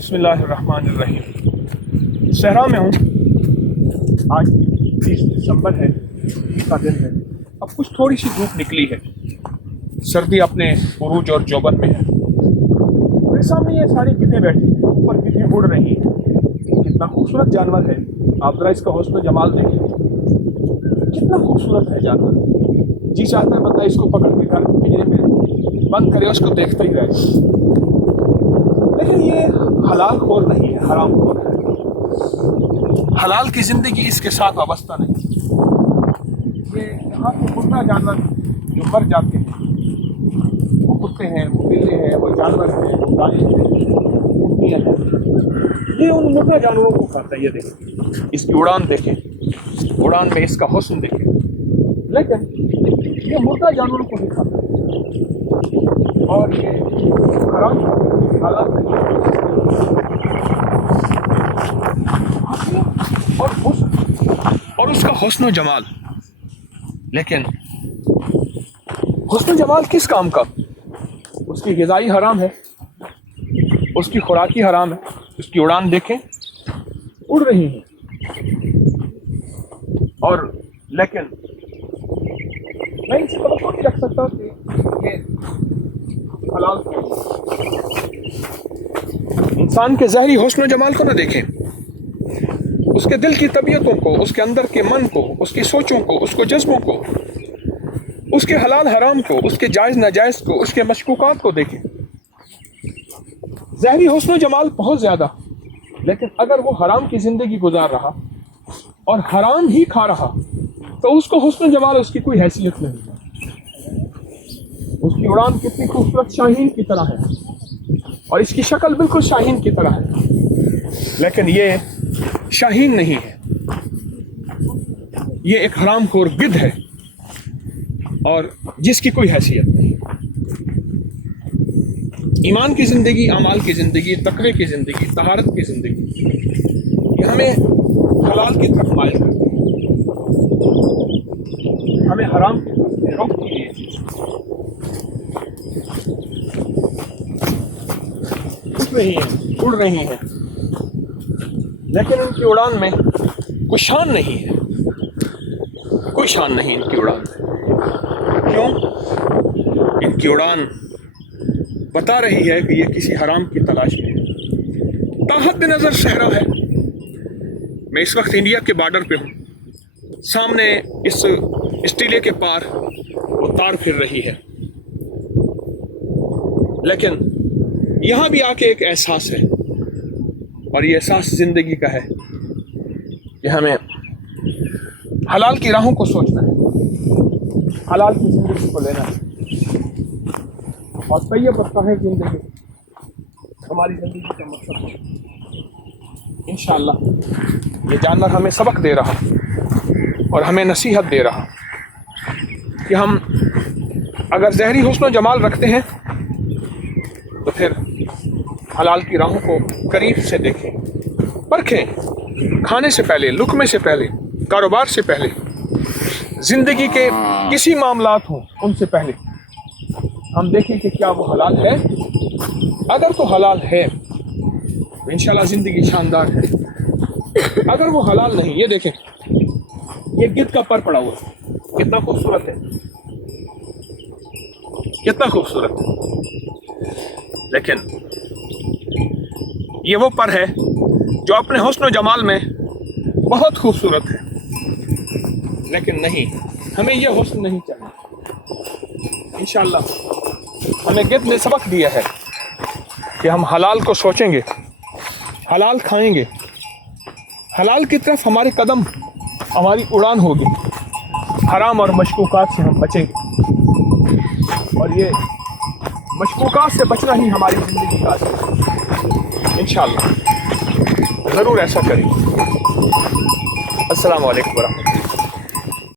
बिस्मिल्लाहिर्रहमानिर्रहीम। सहरा में हूँ। आज 20 दिसंबर है, ईद का दिन है। अब कुछ थोड़ी सी धूप निकली है, सर्दी अपने उरूज और जौबन में है। मेरे सामने ये सारी गिद्धें बैठी हैं, ऊपर गिद्धें उड़ रही हैं। कितना खूबसूरत जानवर है, आप जरा इसका हुस्न जमाल देखें। कितना खूबसूरत है जानवर। जी चाहता है बंदा इसको पकड़ के घर पिंजरे में बंद करे, उसको देखते ही रहे। लेकिन ये हलाल खोर नहीं है, हराम खोर है। हलाल की जिंदगी इसके साथ वाबस्ता नहीं। ये यहाँ के मुर्दा जानवर जो मर जाते हैं, वो कुत्ते हैं, वो बिल्ले हैं, वो जानवर हैं, वो गायें हैं, ऊँटियाँ हैं, ये उन मुर्दा जानवरों को खाता है। ये देखें, इसकी उड़ान देखें, उड़ान में इसका हुस्न देखें। लेकिन ये मुर्दा जानवरों को नहीं खाता और ये हराम हालात नहीं। और उसका हुस्न जमाल, लेकिन हुस्न जमाल किस काम का? उसकी ग़िज़ाई हराम है, उसकी खुराकी हराम है। उसकी उड़ान देखें, उड़ रही है। और लेकिन मैं इनसे तवक्को नहीं रख सकता कि ये हलाल है। इंसान के ज़ाहिरी हुस्न जमाल को न देखें, उसके दिल की तबीयतों को, उसके अंदर के मन को, उसकी सोचों को, उसको जज्बों को, उसके हलाल हराम को, उसके जायज़ नाजायज़ को, उसके मशकूकात को देखें। ज़ाहिरी हुस्न जमाल बहुत ज़्यादा, लेकिन अगर वो हराम की ज़िंदगी गुजार रहा और हराम ही खा रहा तो उसको हुस्न जमाल उसकी कोई हैसियत नहीं है। उसकी उड़ान कितनी खूबसूरत शाहीन की तरह है और इसकी शक्ल बिल्कुल शाहीन की तरह है, लेकिन ये शाहीन नहीं है, ये एक हरामखोर गिद्ध है और जिसकी कोई हैसियत नहीं। ईमान की ज़िंदगी, अमाल की ज़िंदगी, तक़वे की ज़िंदगी, तहारत की ज़िंदगी, ये हमें हलाल की तरफ माइल करती है, हमें हराम की तरफ रोकती है। उड़ रही हैं, लेकिन उनकी उड़ान में कोई शान नहीं है, कोई शान नहीं इनकी उड़ान में। क्यों? इनकी उड़ान बता रही है कि ये किसी हराम की तलाश में है। ताहद नज़र सहरा है। मैं इस वक्त इंडिया के बॉर्डर पे हूँ। सामने इस टीले के पार वो तार फिर रही है, लेकिन यहाँ भी आके एक एहसास है, और ये एहसास ज़िंदगी का है कि हमें हलाल की राहों को सोचना है, हलाल की ज़िंदगी को लेना है, और तैयब रखता है ज़िंदगी हमारी ज़िंदगी का मकसद है। इंशाअल्लाह ये जानवर हमें सबक दे रहा और हमें नसीहत दे रहा कि हम अगर ज़हरी हुस्न जमाल रखते हैं तो फिर हलाल की राहों को करीब से देखें, परखें, खाने से पहले, लुक़मे से पहले, कारोबार से पहले, ज़िंदगी के किसी मामलात हों उनसे पहले हम देखें कि क्या वो हलाल है। अगर तो हलाल है तो इंशाल्लाह ज़िंदगी शानदार है। अगर वो हलाल नहीं, ये देखें, ये गिद्ध का पर पड़ा हुआ है, कितना खूबसूरत है, कितना खूबसूरत है। लेकिन ये वो पर है जो अपने हुस्न जमाल में बहुत खूबसूरत है, लेकिन नहीं, हमें ये हुस्न नहीं चाहिए। इंशाअल्लाह हमें गिद्ध ने सबक दिया है कि हम हलाल को सोचेंगे, हलाल खाएंगे, हलाल की तरफ हमारे कदम, हमारी उड़ान होगी, हराम और मशकूकात से हम बचेंगे, और ये मशकूकात से बचना ही हमारी ज़िंदगी का असर है। इंशाअल्लाह ज़रूर ऐसा करेंगे। अस्सलामु अलैकुम वरहमतुल्लाह।